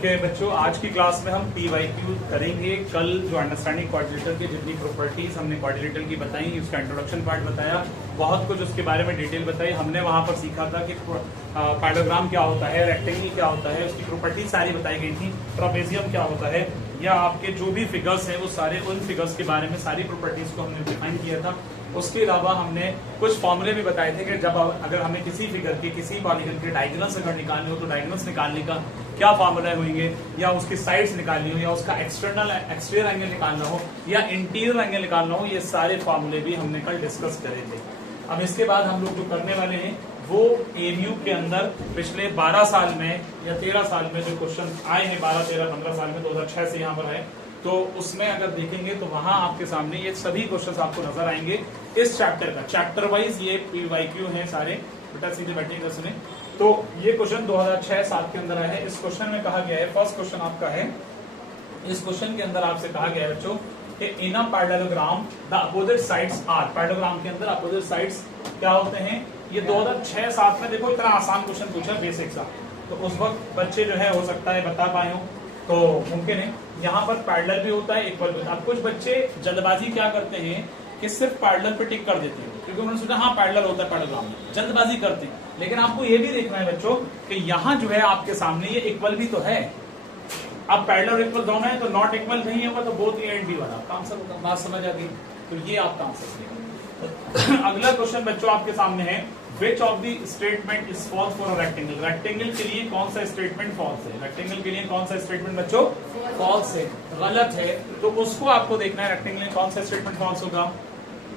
Okay बच्चों, आज की क्लास में हम PYQ करेंगे। कल जो अंडरस्टैंडिंग क्वाड्रिलेटरल की जितनी प्रॉपर्टीज हमने क्वाड्रिलेटरल की बताई, उसका इंट्रोडक्शन पार्ट बताया, बहुत कुछ उसके बारे में डिटेल बताई। हमने वहां पर सीखा था कि पैराग्राम क्या होता है, रेक्टेंगल क्या होता है, उसकी प्रॉपर्टीज सारी बताई गई थी। ट्रापेजियम क्या होता है, या आपके जो भी फिगर्स हैं वो सारे उन फिगर्स के बारे में सारी प्रॉपर्टीज को हमने डिफाइन किया था। उसके अलावा हमने कुछ फॉर्मूले भी बताए थे कि जब अगर हमें किसी फिगर के किसी पॉलीगन के डायगोनल्स अगर निकालने हो तो डायगोनल्स निकालने का क्या फॉर्मूला होंगे, या उसकी साइड्स निकालनी हो, या उसका एक्सटीरियर एंगल निकालना हो, या इंटीरियर एंगल निकालना हो, ये सारे फॉर्मूले भी हमने कल डिस्कस करे थे। अब इसके बाद हम लोग जो करने वाले हैं वो एमयू के अंदर पिछले 12 साल में या 13 साल में जो क्वेश्चन आए हैं, 12, 13, 15 साल में 2006 से यहाँ पर आए, तो उसमें अगर देखेंगे तो वहां आपके सामने ये सभी क्वेश्चंस आपको नजर आएंगे इस चैप्टर का। चैप्टर वाइज ये PYQ हैं सारे, बेटा सीधे बैठेगा सुने। तो ये क्वेश्चन 2006-7 के अंदर आया है। इस क्वेश्चन में कहा गया है, फर्स्ट क्वेश्चन आपका है, इस क्वेश्चन के अंदर आपसे कहा गया है बच्चों कि in a parallelogram the opposite sides are. Parallelogram के अंदर अपोजिट साइड्स क्या होते हैं, ये 2006-7 में देखो इतना आसान क्वेश्चन पूछा बेसिक सा, तो उस वक्त बच्चे जो है हो सकता है बता पाए हो, तो मुमकिन है। यहाँ पर पैरेलल भी होता है, इक्वल भी होता है। अब कुछ बच्चे जल्दबाजी क्या करते हैं कि सिर्फ पैरेलल पे टिक कर देते हैं, क्योंकि उन्होंने सोचा हाँ पैरेलल होता है पैरेललोग्राम में, जल्दबाजी करते हैं। लेकिन आपको ये भी देखना है बच्चों कि यहाँ जो है आपके सामने ये इक्वल भी तो है। अब पैरेलल और इक्वल दोनों है, तो नॉट इक्वल नहीं होगा तो बोथ ए एंड बी वाला आपका आंसर होगा। बात समझ आ गई? तो ये आपका आंसर। अगला क्वेश्चन बच्चों आपके सामने है, Which of the statement is false for a rectangle? Rectangle के लिए कौन सा स्टेटमेंट फॉल्स है? रेक्टेंगल के लिए कौन सा स्टेटमेंट बच्चों फॉल्स है, गलत है, तो उसको आपको देखना है रेक्टेंगल में कौन सा स्टेटमेंट फॉल्स होगा।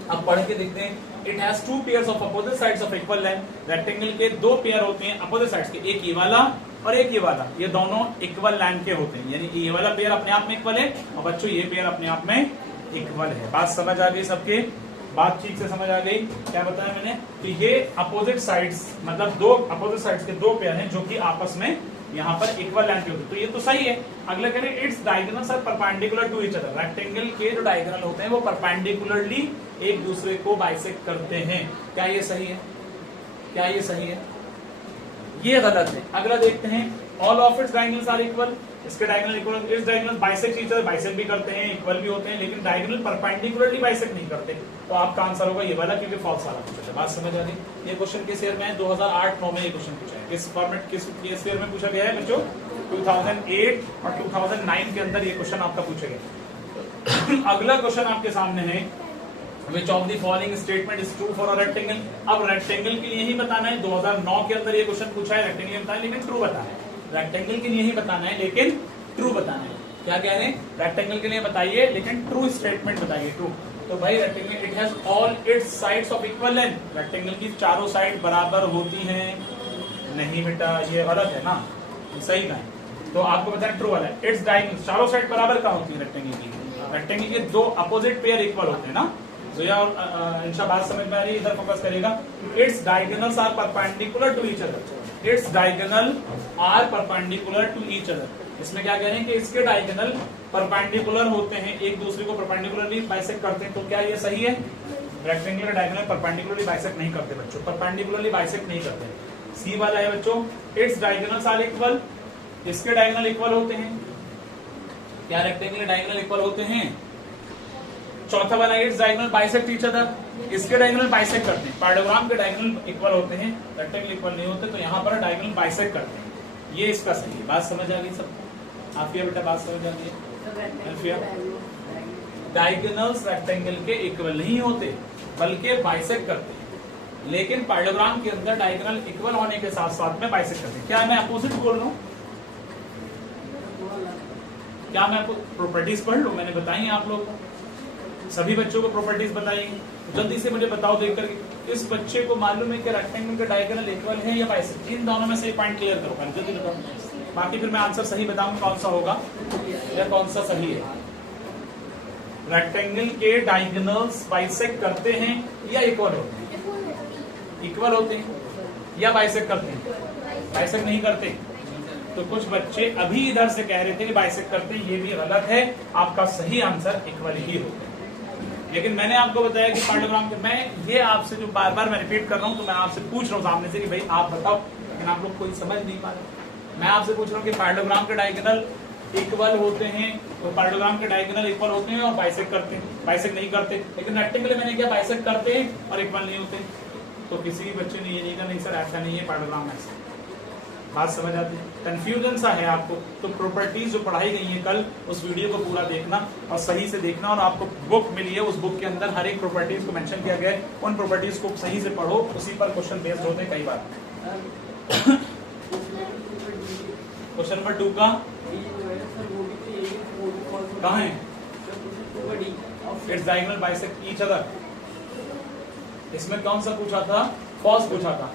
अब पढ़ के देखते हैं। It has two pairs of opposite sides of equal length. Rectangle के दो पेयर होते हैं अपोजिट साइड्स के, एक ये वाला और एक ये वाला, ये दोनों इक्वल लेंथ के होते हैं, यानी ये वाला पेयर अपने आप में इक्वल है और बच्चों ये पेयर अपने आप में इक्वल है। बात समझ आ गई सबके? बात ठीक से समझ आ गई? क्या बताया मैंने कि ये अपोजिट साइड्स मतलब दो अपोजिट साइड्स के दो पेयर हैं जो कि आपस में यहाँ पर इक्वल लेंथ के होते हैं, तो ये तो सही है। अगला कह रहे हैं its diagonals are perpendicular to each other. Rectangle के जो डायगोनल होते हैं वो परपेंडिकुलरली एक दूसरे को बाइसेक्ट करते हैं। क्या ये सही है? क्या ये सही है? ये गलत है। अगला देखते हैं, all of its diagonals are equal. इसके diagonal equal, its diagonal bisect each other, bisect भी करते हैं, इक्वल भी होते हैं, लेकिन डायगोनल परपेंडिकुलरली बाइसेक्ट नहीं करते। तो आपका आंसर होगा ये वाला, क्योंकि फॉल्स वाला पूछा है। बात समझ आ गई? ये क्वेश्चन किस ईयर में है? 2008-9 में ये क्वेश्चन पूछा है। किस फॉर्मेट किस ईयर में पूछा गया है बच्चों? 2008 और 2009 के अंदर ये क्वेश्चन आपका पूछा गया। अगला क्वेश्चन आपके सामने है, Which of the following statement is true for a rectangle? अब रेक्टेंगल के लिए ही बताना है। 2009 के अंदर ये क्वेश्चन पूछा है, रेक्टेंगल बताना है लेकिन ट्रू बताना है। रेक्टेंगल के लिए ही बताना है लेकिन ट्रू बताना है। क्या कह रहे हैं? रेक्टेंगल के लिए बताइए लेकिन ट्रू स्टेटमेंट बताइए, ट्रू। तो भाई rectangle it has all it's sides of equal length. Rectangle की चारों साइड बराबर होती हैं। नहीं बेटा ये गलत है ना, सही का है। तो आपको बताना ट्रू वाला है। इट्स डायगोनल, चारों साइड बराबर कहाँ होती है रेक्टेंगल की? रेक्टेंगल के दो अपोजिट पेयर इक्वल होते हैं ना। तो यार इंशा बात समझ में आ रही है? इधर फोकस करेगा। Its diagonals are perpendicular to each other. Its diagonal are perpendicular to each other. इसमें क्या कह रहे हैं कि इसके डायगोनल परपेंडिकुलर होते हैं, एक दूसरे को परपेंडिकुलरली बाइसेक्ट करते हैं। तो क्या ये सही है? रेक्टेंगुलर डायगोनल परपेंडिकुलरली बाइसेक्ट नहीं करते बच्चों, परपेंडिकुलरली बाइसेक्ट नहीं करते। सी वाला है बच्चों, इट्स डायगोनल्स आर इक्वल। इसके डायगोनल इक्वल होते हैं। क्या रेक्टेंगुलर डायगोनल इक्वल होते हैं? चौथा वाला it's diagonal bisect each other. इसके डायगोनल बाइसेक्ट करते हैं। पैराग्राम के डायगोनल इक्वल होते हैं, रेक्टेंगल इक्वल नहीं होते, तो यहाँ पर डायगोनल बाइसेक्ट करते हैं। ये इसका सही है। बात समझ आ गई सबको? आफिया बेटा बात समझ आ गई? डायगोनल्स रेक्टेंगल के इक्वल नहीं होते बल्कि बाइसेक्ट करते हैं, लेकिन पैराग्राम के अंदर डायगोनल इक्वल होने के साथ साथ में बाइसेक्ट करते हैं। क्या मैं अपोजिट बोल रहा हूँ? क्या मैं प्रॉपर्टीज पढ़ लूं? मैंने बताई आप लोगों को, सभी बच्चों को प्रॉपर्टीज बताएंगे। जल्दी से मुझे बताओ देख करके, इस बच्चे को मालूम है कि रेक्टेंगल का डायगोनल इक्वल है या बाइसेक्ट? इन दोनों में से पॉइंट क्लियर करो, जल्दी बताओ। बाकी फिर मैं आंसर सही बताऊंगा कौन सा होगा या कौन सा सही है। रेक्टेंगल के डायगोनल्स बाइसेक्ट करते हैं या इक्वल होते हैं? इक्वल होते हैं या बाइसेक्ट करते हैं? बाइसेक्ट नहीं करते। तो कुछ बच्चे अभी इधर से कह रहे थे कि बाइसेक्ट करते हैं, ये भी गलत है। आपका सही आंसर इक्वल ही होता है। लेकिन मैंने आपको बताया कि पैराग्राम के, मैं ये आपसे जो बार बार मैं रिपीट कर रहा हूं, तो मैं आपसे पूछ रहा हूं सामने से कि भाई आप बताओ, लेकिन आप लोग कोई समझ नहीं पा रहे। मैं आपसे पूछ रहा हूँ कि पैरेललोग्राम के डायगोनल इक्वल होते हैं, तो पैरेललोग्राम के डायगोनल इक्वल होते हैं और बाइसेक्ट करते हैं, बाइसेक्ट नहीं करते। लेकिन रेक्टेंगल मैंने क्या बाइसेक्ट करते हैं और इक्वल नहीं होते। तो किसी भी बच्चे ने ये नहीं कहा नहीं सर ऐसा नहीं है, पैरेललोग्राम ऐसा। बात समझ आती है? कंफ्यूजन सा है आपको, तो प्रॉपर्टीज जो पढ़ाई गई है कल, उस वीडियो को पूरा देखना और सही से देखना। और आपको बुक मिली है, उस बुक के अंदर हर एक प्रॉपर्टीज को मेंशन किया गया है, उन प्रॉपर्टीज को सही से पढ़ो, उसी पर क्वेश्चन बेस्ड होते हैं कई बार। क्वेश्चन नंबर 2 का कहाँ है? Its diagonal bisect each other. इसमें कौन सा पूछा था? फॉल्स पूछा था।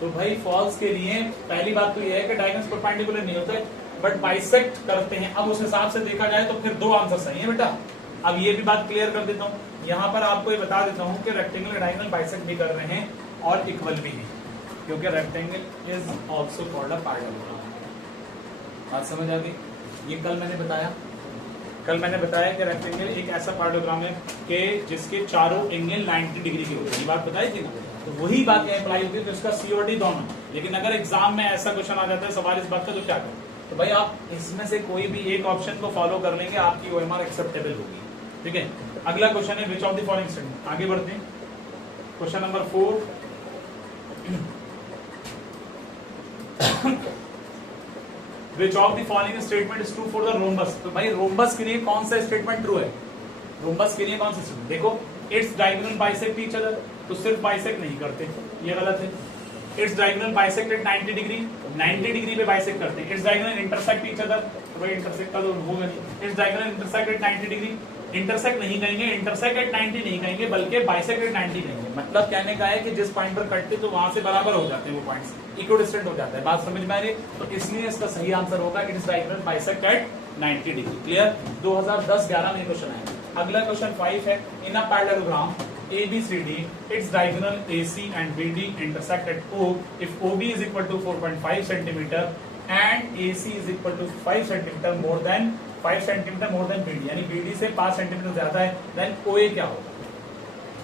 तो भाई फॉल्स के लिए पहली बात तो यह है कि डायगोनल्स परपेंडिकुलर नहीं होते बट बाइसेक्ट करते हैं। अब उस हिसाब से देखा जाए तो फिर 2 आंसर सही है बेटा। अब ये भी बात क्लियर कर देता हूँ, यहाँ पर आपको ये बता देता हूँ कि रेक्टेंगल डायगोनल बाइसेक्ट भी कर रहे हैं और इक्वल भी है, क्योंकि rectangle is also called a parallelogram. बात समझ आ गई? ये कल मैंने बताया कि रेक्टेंगल एक ऐसा पैरेललोग्राम है कि जिसके चारों एंगल 90 डिग्री के होते हैं। ये बात बताई थी ना, तो वही बात यहाँ अप्लाई होती है, तो इसका सी और डी दोनों। लेकिन अगर एग्जाम में ऐसा क्वेश्चन आ जाता है सवाल इस बात का, तो क्या करें? तो भाई आप इसमें से कोई भी एक ऑप्शन को फॉलो कर लेंगे, आपकी OMR एक्सेप्टेबल होगी। ठीक है, अगला क्वेश्चन है which of the following statement. आगे बढ़ते हैं, question number 4। Which of the following statement is true for the rhombus? तो भाई रोम्बस के लिए कौन सा स्टेटमेंट ट्रू है? रोम्बस के लिए कौन सा स्टेटमेंट? देखो, its diagonal bisect each other, तो सिर्फ बाइसेक्ट नहीं करते, ये गलत है। Its diagonal bisect at 90 degree, 90 degree पे बाइसेक्ट करते हैं। Its diagonal intersect each other, तो भाई इंटरसेक्ट का तो होगा नहीं। Its diagonal intersect at 90 degree, intersect नहीं कहेंगे, इंटरसेक्ट एट 90 नहीं कहेंगे, बल्कि बाइसेक्ट एट 90 कहेंगे। मतलब कहने का है कि जिस पॉइंट पर कटते तो वहां से बराबर हो जाते हैं वो पॉइंट्स, इक्विडिस्टेंट हो जाता है। बात समझ में आ रही है? तो इसलिए इसका सही आंसर होगा its diagonal bisect at 90 degree. Clear? 2010-11 में क्वेश्चन आया। अगला क्वेश्चन 5 है, in a parallelogram ABCD, its diagonal AC and BD intersect at O if OB is equal to 4.5 centimeter and AC is equal to 5 centimeter more than 5 centimeter more than BD, यानी BD से 5 centimetre ज्यादा है, then OA क्या होगा?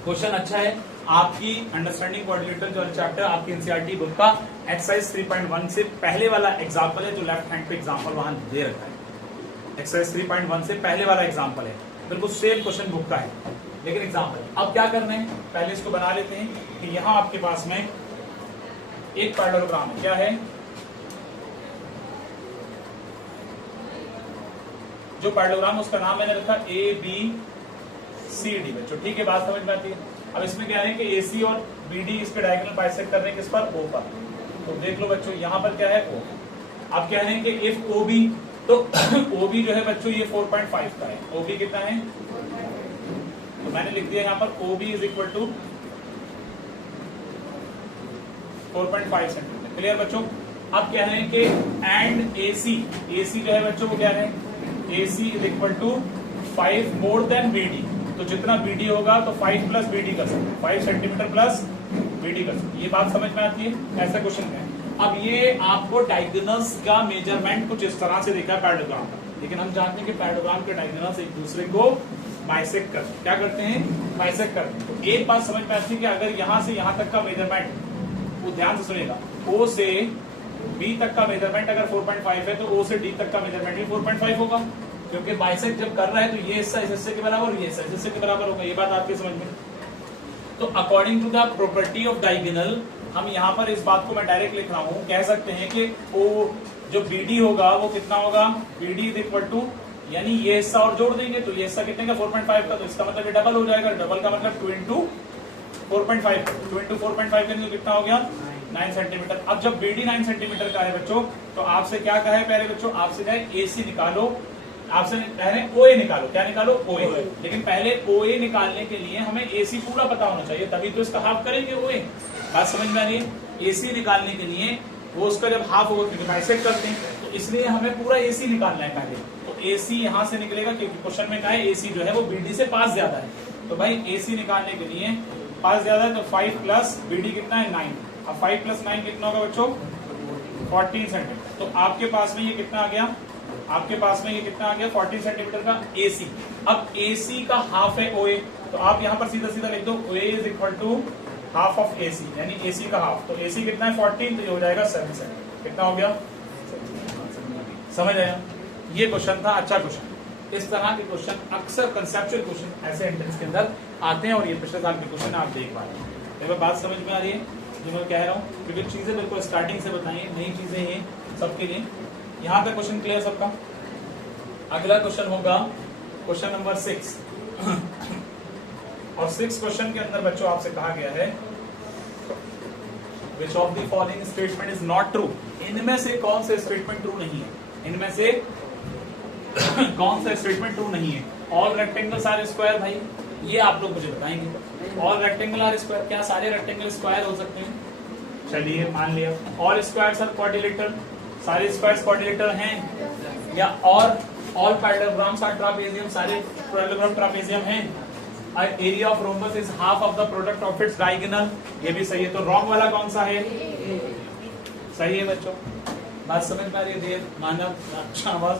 Question अच्छा है, आपकी understanding quadrilateral जो चैप्टर आपकी एनसीईआरटी बुक का एक्सरसाइज 3.1 से पहले वाला एग्जांपल है, जो लेफ्ट हैंड पे एग्जांपल वहां दे रखा है। एक्सरसाइज 3.1 से पहले वाला एग्जांपल है, बिल्कुल सेम क्वेश्चन बुक का है, लेकिन एग्जांपल। अब क्या करना है, पहले इसको बना लेते हैं कि यहां आपके पास में एक पैरेललोग्राम है। क्या है? जो पैरेललोग्राम उसका नाम मैंने रखा ABCD बच्चों। ठीक है, बात समझ में आती है? अब इसमें क्या है कि AC और BD इसके डायगोनल बाइसेक्ट कर रहे हैं किस पर? O पर। तो देख लो बच्चों, यहां पर क्या है? O। अब कह रहे हैं कि इफ OB, तो OB जो है बच्चों ये 4.5 का है। OB कितना है? तो मैंने लिख दिया यहाँ पर OB is equal to 4.5 centimetre. Clear बच्चों? अब कह रहे हैं कि एंड AC जो है बच्चों वो क्या है? AC is equal to 5 more than BD। तो जितना BD होगा तो 5 प्लस BD कर सकते, 5 सेंटीमीटर प्लस BD कर सकते। ये बात समझ में आती है? ऐसा क्वेश्चन है। अब ये आपको डायगोनल्स का मेजरमेंट कुछ इस तरह से देखा है पैरेललोग्राम का, लेकिन हम जानते हैं कि पैरेललोग्राम के डायगोनल्स एक दूसरे को बाइसेक्ट करते हैं। क्या करते हैं? बाइसेक्ट करते हैं। तो एक बात समझ में आती है कि अगर यहां से यहां तक का मेजरमेंट, वो ध्यान से सुनेगा, O से B तक का मेजरमेंट अगर 4.5 है तो O से D तक का मेजरमेंट भी 4.5 होगा, क्योंकि बाइसेक्ट जब कर रहा है तो ये हिस्सा इस हिस्से के बराबर, ये हिस्सा इस हिस्से के बराबर होगा। ये बात आपके समझ में? तो according to the property of diagonal, हम यहाँ पर इस बात को मैं डायरेक्ट लिख रहा हूँ, कह सकते हैं कि O जो BD होगा वो कितना होगा? BD इज इक्वल टू, यानी ये हिस्सा और जोड़ देंगे तो ये हिस्सा कितने का? 4.5 का। तो इसका मतलब ये डबल हो जाएगा। डबल का मतलब 2 into 4.5, 2 into 4.5 करेंगे तो कितना हो गया? 9 सेंटीमीटर। अब जब BD 9 सेंटीमीटर का है बच्चों, तो आपसे क्या कहा है पहले बच्चों? आपसे कहा है AC निकालो, आपसे कह रहे हैं OA निकालो। क्या निकालो? OA। लेकिन पहले OA निकालने के लिए हमें AC पूरा पता होना चाहिए, तभी तो इसका हाफ करेंगे OA। बात समझ में आ रही है? AC निकालने के लिए वो उसका जब हाफ होगा, क्योंकि बाइसेक्ट करते हैं, तो इसलिए हमें पूरा AC निकालना है पहले। तो AC यहां से निकलेगा, क्योंकि क्वेश्चन में कहा है AC जो है वो BD से 5 ज्यादा है। तो भाई AC निकालने के लिए 5 ज्यादा है, तो 5 प्लस BD कितना है? 9। अब 5 प्लस 9 कितना होगा बच्चों? 14 सेंटीमीटर। तो आपके पास में ये कितना आ गया? आपके पास में ये कितना आ गया? 14 सेंटीमीटर का AC। अब AC का हाफ है OA, तो आप यहाँ पर सीधा सीधा लिख दो OA is equal to half of AC, यानी AC का हाफ। तो AC कितना है? 14, तो ये हो जाएगा 7 सेंटीमीटर। कितना हो गया? समझ आया? ये क्वेश्चन था, अच्छा क्वेश्चन। इस तरह के क्वेश्चन अक्सर कंसेप्चुअल क्वेश्चन ऐसे एंट्रेंस के अंदर आते हैं और ये पिछले साल के क्वेश्चन आप देख पा रहे हैं। एक बार बात समझ में आ रही है जो मैं कह रहा हूँ? क्योंकि चीजें बिल्कुल स्टार्टिंग से बताइए, नई चीजें ये सबके लिए। यहाँ तक क्वेश्चन क्लियर सबका? अगला क्वेश्चन होगा क्वेश्चन नंबर 6 और 6 क्वेश्चन के अंदर बच्चों आपसे कहा गया है Which of the following statement is not true? इनमें से कौन सा स्टेटमेंट ट्रू नहीं है? इनमें से कौन सा स्टेटमेंट ट्रू नहीं है? ऑल रेक्टेंगल्स आर स्क्वायर, भाई ये आप लोग मुझे बताएंगे। ऑल रेक्टेंगल आर स्क्वायर, क्या सारे रेक्टेंगल स्क्वायर हो सकते हैं? चलिए मान लिया। ऑल स्क्वायर्स आर क्वाड्रिलेटरल, सारे स्क्वायर्स क्वाड्रिलेटरल हैं? या और ऑल पैरेललोग्राम्स आर ट्रापेजियम, सारे पैरेललोग्राम ट्रापेजियम हैं? Area of rhombus is half of the product of its diagonal, ये भी सही है। तो रॉन्ग वाला कौन सा है? सही है बच्चों, बात समझ में आ रही है? देर मानव, अच्छा आवाज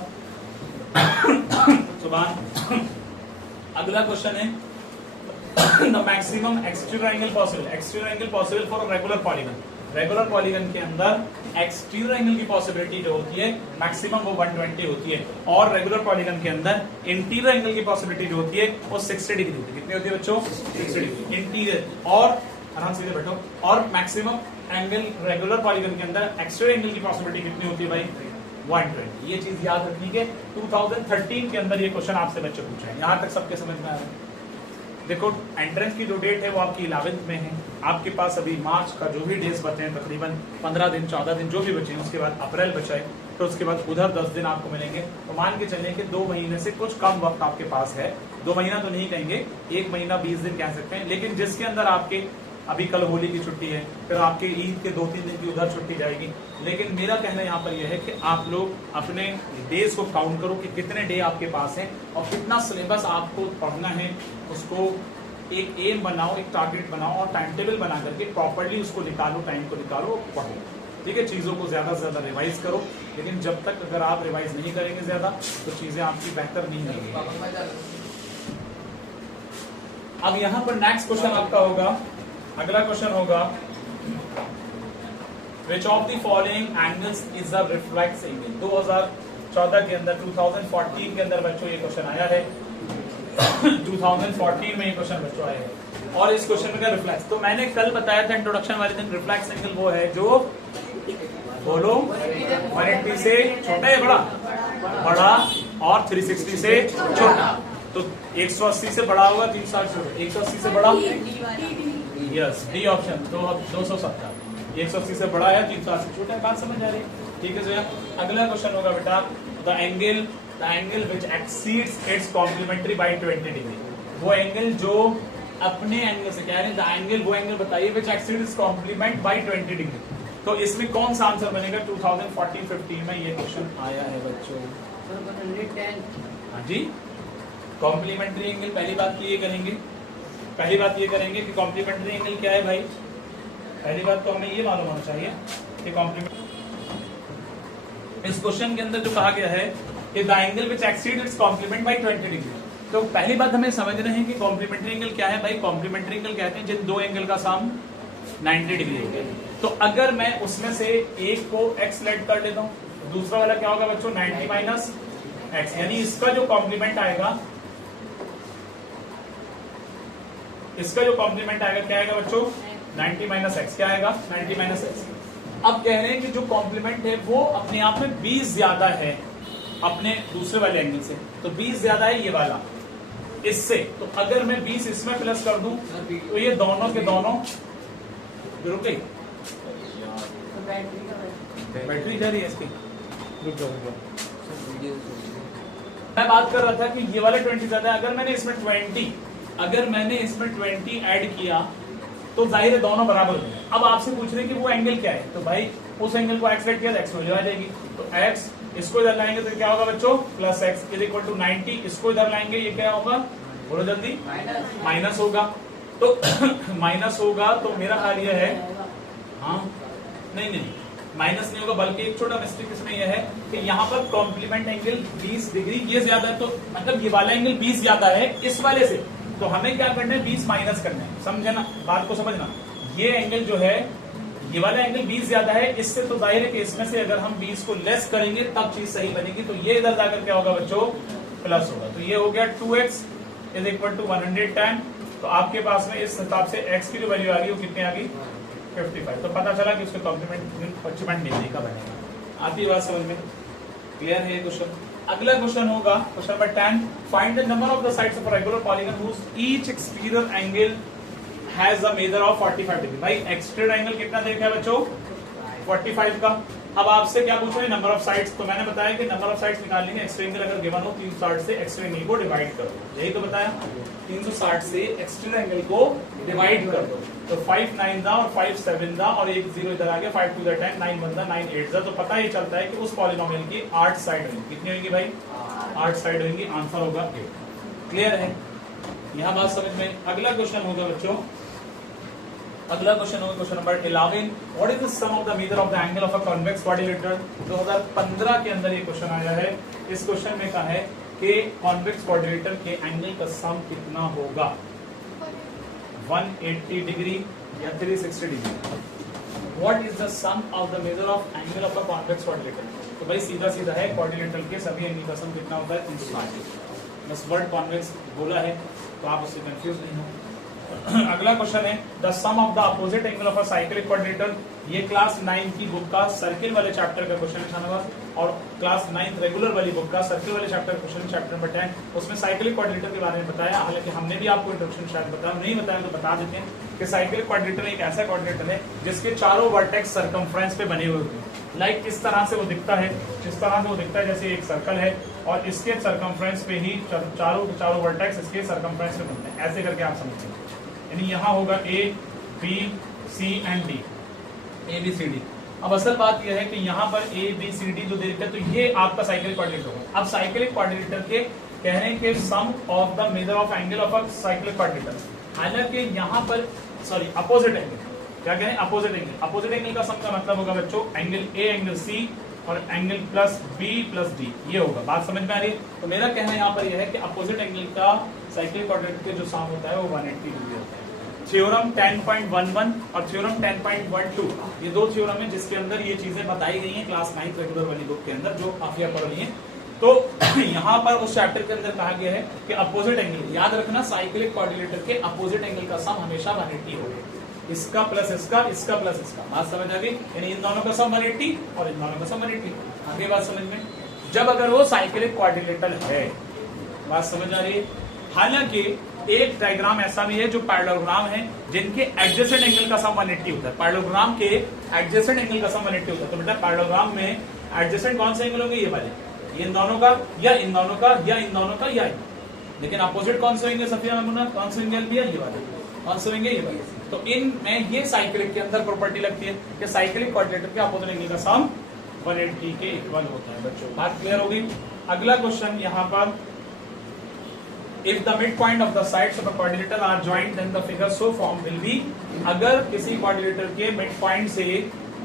सुभान। अगला क्वेश्चन है the maximum exterior angle possible, exterior angle possible for regular polygon. Regular polygon के अंदर एक्सटीरियर एंगल की पॉसिबिलिटी जो होती है मैक्सिमम वो 120 होती है, और रेगुलर पॉलीगन के अंदर इंटीरियर एंगल की पॉसिबिलिटी जो होती है वो 60 डिग्री होती है। कितनी होती है बच्चों? 60 डिग्री इंटीरियर। और आराम से बैठो। और मैक्सिमम एंगल रेगुलर पॉलीगन के अंदर एक्सटीरियर एंगल की पॉसिबिलिटी कितनी होती है भाई? 120। ये चीज याद रखनी है। 2013 के अंदर ये क्वेश्चन आपसे बच्चे पूछे हैं। यहां तक सबके समझ में आ रहा है? देखो एंट्रेंस की जो डेट है वो आपकी 11th में है। आपके पास अभी मार्च का जो भी डेज बचे हैं तकरीबन 15 दिन 14 दिन जो भी बचे हैं, उसके बाद अप्रैल बचा है, तो उसके बाद उधर 10 दिन आपको मिलेंगे। तो मान के चलिए कि 2 महीने से कुछ कम वक्त आपके पास है। 2 महीना तो नहीं कहेंगे, 1 महीना 20 दिन कह सकते हैं, लेकिन जिसके अंदर आपके अभी कल होली की छुट्टी है, फिर आपके ईद के 2-3 दिन की उधर छुट्टी जाएगी। लेकिन मेरा कहना यहाँ पर यह है कि आप लोग अपने डेज को काउंट करो कि कितने डे आपके पास हैं और कितना सिलेबस आपको पढ़ना है। उसको एक एम बनाओ, एक टारगेट बनाओ और टाइम टेबल बना करके प्रॉपर्ली उसको निकालो, टाइम को निकालो, पढ़ो। ठीक है, चीजों को ज्यादा से ज्यादा रिवाइज करो। लेकिन जब तक अगर आप रिवाइज नहीं करेंगे ज्यादा तो चीजें आपकी बेहतर नहीं होंगी। अब यहाँ पर नेक्स्ट क्वेश्चन आपका होगा, अगला क्वेश्चन होगा Which of the following angles is a reflex angle? 2014 के अंदर 2014 के अंदर बच्चों ये क्वेश्चन आया है। 2014 में ये क्वेश्चन बच्चों आया है और इस क्वेश्चन का रिफ्लेक्स, तो मैंने कल बताया था इंट्रोडक्शन वाले दिन, रिफ्लेक्स एंगल वो है जो, बोलो, 180 से छोटा या बड़ा? बड़ा। और 360 से छोटा। तो 180 से बड़ा होगा, 360 से 180 से बड़ा, यस डी ऑप्शन। तो 270 180 से बड़ा है, 360 से छोटा है। बात समझ आ रही है? ठीक है जोया। अगला क्वेश्चन होगा बेटा the angle which exceeds its complementary by 20 degree. वो एंगल जो अपने एंगल से कह रहे हैं, द एंगल, वो एंगल बताइए विच एक्सीड्स कॉम्प्लीमेंट बाय 20 डिग्री। तो इसमें कौन सा आंसर बनेगा? 2014-15 में ये क्वेश्चन आया है बच्चों। हाँ जी, कॉम्प्लीमेंट्री एंगल। पहली बात ये करेंगे, पहली बात ये करेंगे कि कॉम्प्लीमेंट्री एंगल क्या है भाई। पहली बात तो हमें ये मालूम होना चाहिए कि कॉम्प्लीमेंट, इस क्वेश्चन के अंदर जो कहा गया है कि the angle which exceed its complement by 20 degree. तो पहली बात हमें समझ रहे हैं कि कॉम्प्लीमेंट्री एंगल क्या है भाई। कॉम्प्लीमेंट्री एंगल कहते हैं जिन दो एंगल का सम 90 डिग्री है। तो अगर मैं उसमें से एक को x लेट कर लेता हूँ, दूसरा वाला क्या होगा बच्चों? 90 माइनस x, यानी इसका जो कॉम्प्लीमेंट आएगा, इसका जो कॉम्प्लीमेंट आएगा क्या आएगा बच्चों? 90 माइनस एक्स। क्या आएगा? 90 माइनस एक्स। अब कह रहे हैं कि जो कॉम्प्लीमेंट है वो अपने आप में 20 ज्यादा है अपने दूसरे वाले एंगल से। तो 20 ज्यादा है ये वाला इससे। तो अगर मैं 20 इसमें प्लस कर दूं तो ये दोनों के दोनों रुक गई। बैटरी जा रही है इसकी, रुक जाओ। मैं बात कर रहा था कि ये वाले 20 ज्यादा है। अगर मैंने इसमें 20 ऐड किया तो जाहिर है दोनों बराबर हो। अब आपसे पूछ रहे हैं कि वो एंगल क्या है, तो भाई उस एंगल को एक्स लेट किया तो एक्स वैल्यू आ जाएगी। तो एक्स इसको इधर लाएंगे तो क्या होगा बच्चों? Plus x is equal to 90। इसको इधर लाएंगे ये क्या होगा? बोलो जल्दी। माइनस होगा। तो माइनस होगा तो मेरा ख्याल यह है, हाँ नहीं माइनस नहीं होगा, बल्कि एक छोटा मिस्टेक इसमें यह है कि यहाँ पर कॉम्प्लीमेंट एंगल 20 डिग्री ये ज्यादा है, तो मतलब ये वाला एंगल 20 ज्यादा है इस वाले से। तो हमें क्या करना है? 20 माइनस करना है। समझे ना बात को? समझना, ये एंगल जो है ये वाला एंगल 20 ज्यादा है, इससे तो जाहिर है कि इसमें से अगर हम 20 को लेस करेंगे तब चीज सही बनेगी। तो ये इधर जाकर क्या होगा बच्चों, प्लस होगा। तो ये हो गया 2x इज इक्वल टू 110। तो आपके पास में इस हिसाब से x की जो वैल्यू आ गई वो कितनी आ गई, 55। तो पता चला कि उसके कॉम्प्लीमेंट डिग्री का बनेगा। आती बात समझ में, क्लियर है ये क्वेश्चन। अगला क्वेश्चन होगा question number 10, find the number of the sides of a regular polygon whose each exterior angle has a measure of 45 degree. भाई एक्सटीरियर एंगल कितना देखा है बच्चों, 45 का। अब आपसे क्या पूछ रहे हैं, नंबर ऑफ साइड्स। तो मैंने बताया कि नंबर ऑफ साइड्स निकालने के एक्सटीरियर एंगल अगर गिवन हो 360 से एक्सटीरियर एंगल को डिवाइड करो, यही तो बताया। 360 से एक्सटीरियर एंगल को डिवाइड कर दो। तो 5 9 दा और 5 7 दा और एक 0 इधर आ गया, 5 2 दा 10, 9 1 दा 9 8 दा। तो पता ही चलता है कि उस पॉलिनोमियल की 8 साइड होंगी। कितनी होंगी भाई, 8 साइड होंगी। आंसर होगा 8। क्लियर है, यहां बात समझ में। अगला क्वेश्चन होगा बच्चों, अगला क्वेश्चन होगा question number 11, what is the sum of the measure of the angle of a convex quadrilateral. 2015 के अंदर ये क्वेश्चन आया है। इस क्वेश्चन में कहा है कि कॉन्वेक्स क्वाड्रिलेटर के एंगल का सम कितना होगा, 180 डिग्री या 360 degree. What is the sum of the measure of angle of a convex quadrilateral. तो भाई सीधा सीधा है, क्वाड्रिलेटरल के सभी एंगल का सम कितना होता है, 360। बस वर्ड कॉन्वेक्स बोला है तो आप उससे कंफ्यूज नहीं हो। अगला क्वेश्चन है the sum of the opposite angle of a cyclic quadrilateral. ये क्लास 9 की बुक का सर्किल वाले चैप्टर का क्वेश्चन है शानवाज, और क्लास 9 रेगुलर वाली बुक का सर्किल वाले चैप्टर क्वेश्चन चैप्टर नंबर 10, उसमें साइक्लिक क्वाड्रिलेटर के बारे में बताया। हालांकि हमने भी आपको इंट्रोडक्शन शायद बताया, नहीं बताया तो बता देते हैं कि साइक्लिक क्वाड्रिलेटर एक ऐसा क्वाड्रिलेटर है जिसके चारों वर्टेक्स सर्कमफ्रेंस पे बने हुए होते हैं। लाइक किस तरह से वो दिखता है, जिस तरह से वो दिखता है जैसे एक सर्कल है और इसके सर्कमफ्रेंस पे ही चारों वर्टेक्स इसके सर्कमफ्रेंस पे बनते हैं। ऐसे करके आप समझते हैं, यानी यहाँ होगा A, B, C and D, ABCD। अब असल बात यह है कि यहाँ पर ABCD जो दे रखा है तो ये आपका साइक्लिक क्वाड्रिलेटर होगा। अब साइक्लिक क्वाड्रिलेटर के कह रहे हैं कि sum of the measure of angle of a cyclic quadrilateral. हालांकि यहाँ पर अपोजिट एंगल, क्या कह रहे हैं, अपोजिट एंगल। अपोजिट एंगल का सम का मतलब होगा बच्चों एंगल A एंगल C और angle plus B plus D, ये होगा। बात समझ में आ रही है। तो मेरा कहना यहाँ पर यह है कि अपोजिट एंगल का साइक्लिक क्वाड्रिलेटर के जो सम होता है वो 180 डिग्री होता है। थ्योरम 10.11 और थ्योरम 10.12 ये दो थ्योरम है जिसके अंदर ये चीजें बताई गई हैं क्लास 9 रेगुलर वाली बुक के अंदर जो काफी आप पढ़ रही हैं। तो यहाँ पर उस चैप्टर के अंदर कहा गया है कि अपोजिट एंगल, याद रखना साइक्लिक क्वाड्रिलेटर के अपोजिट एंगल का सम हमेशा 180 होगा। इसका प्लस इसका, इसका प्लस इसका। बात समझ आ गई, यानी इन दोनों का सम 180 और इन दोनों का सम 180। आगे बात समझ में, जब अगर वो साइक्लिक क्वाड्रिलेटर है, बात समझ आ रही है। हालांकि एक डायग्राम ऐसा भी है जो पैरेललोग्राम है जिनके एडजेसेंट एंगल का सम 180 होता है। पैरेललोग्राम के एडजेसेंट एंगल का सम 180 होता है। तो बेटा पैरेललोग्राम में एडजेसेंट कौन से एंगल होंगे, ये वाले, ये इन दोनों का या इन दोनों का या इन दोनों का या लेकिन अपोजिट कौन से होंगे सफिया नमूना, कौन से एंगल भी है, ये वाले, कौन से होंगे, ये वाले। तो इनमें ये साइक्लिक के अंदर प्रॉपर्टी लगती है कि साइक्लिक क्वाड्रिलेटर के अपोजिट एंगल का सम 180 के इक्वल होता है। बच्चों बात क्लियर होगी। अगला क्वेश्चन यहाँ पर, if the midpoint of the sides of a quadrilateral are joined then the figure so formed will be। अगर किसी क्वाड्रिलेटर के मिड पॉइंट से,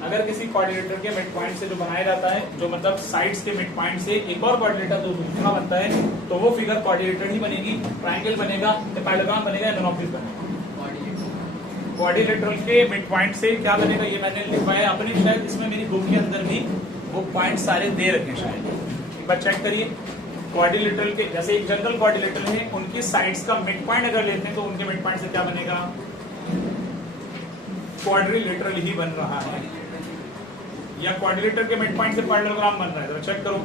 अगर किसी क्वाड्रिलेटर के मिड पॉइंट से जो बनाया जाता है, जो मतलब साइड्स के मिड पॉइंट से एक और क्वाड्रिलेटर जो दूसरा बनता है तो वो फिगर क्वाड्रिलेटर ही बनेगी। ट्रायंगल बनेगा, पैरेललोग्राम बनेगा, नॉन ऑब्वियस बनेगा। क्वाड्रिलेटरल के मिड पॉइंट से क्या बनेगा ये मैंने लिखवाया अपने, शायद इसमें मेरी बुक के अंदर भी वो पॉइंट सारे दे रखे शायद, एक बार चेक करिए। क्वाड्रिलेटरल के जैसे एक जनरल क्वाड्रिलेटरल है, उनकी साइड्स का मिड पॉइंट अगर लेते हैं तो उनके मिड पॉइंट से क्या बनेगा, क्वाड्रिलेटरल ही बन रहा है, या क्वाड्रिलेटर के मिड पॉइंट से पैरेललोग्राम बन रहा है। तो चेक करो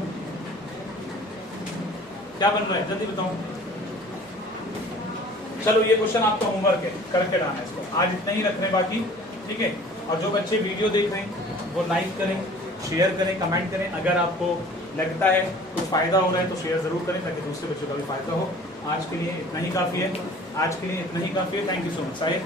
क्या बन रहा है, जल्दी बताओ। चलो ये क्वेश्चन आपका होमवर्क है, करके लाना है इसको। आज इतना ही रख रहे हैं बाकी, ठीक है। और जो बच्चे वीडियो देख रहे हैं वो लाइक करें, शेयर करें, कमेंट करें। अगर आपको लगता है कुछ फायदा हो रहा है तो शेयर जरूर करें ताकि दूसरे बच्चों का भी फायदा हो। आज के लिए इतना ही काफी है, आज के लिए इतना ही काफी है। Thank you so much Sahib.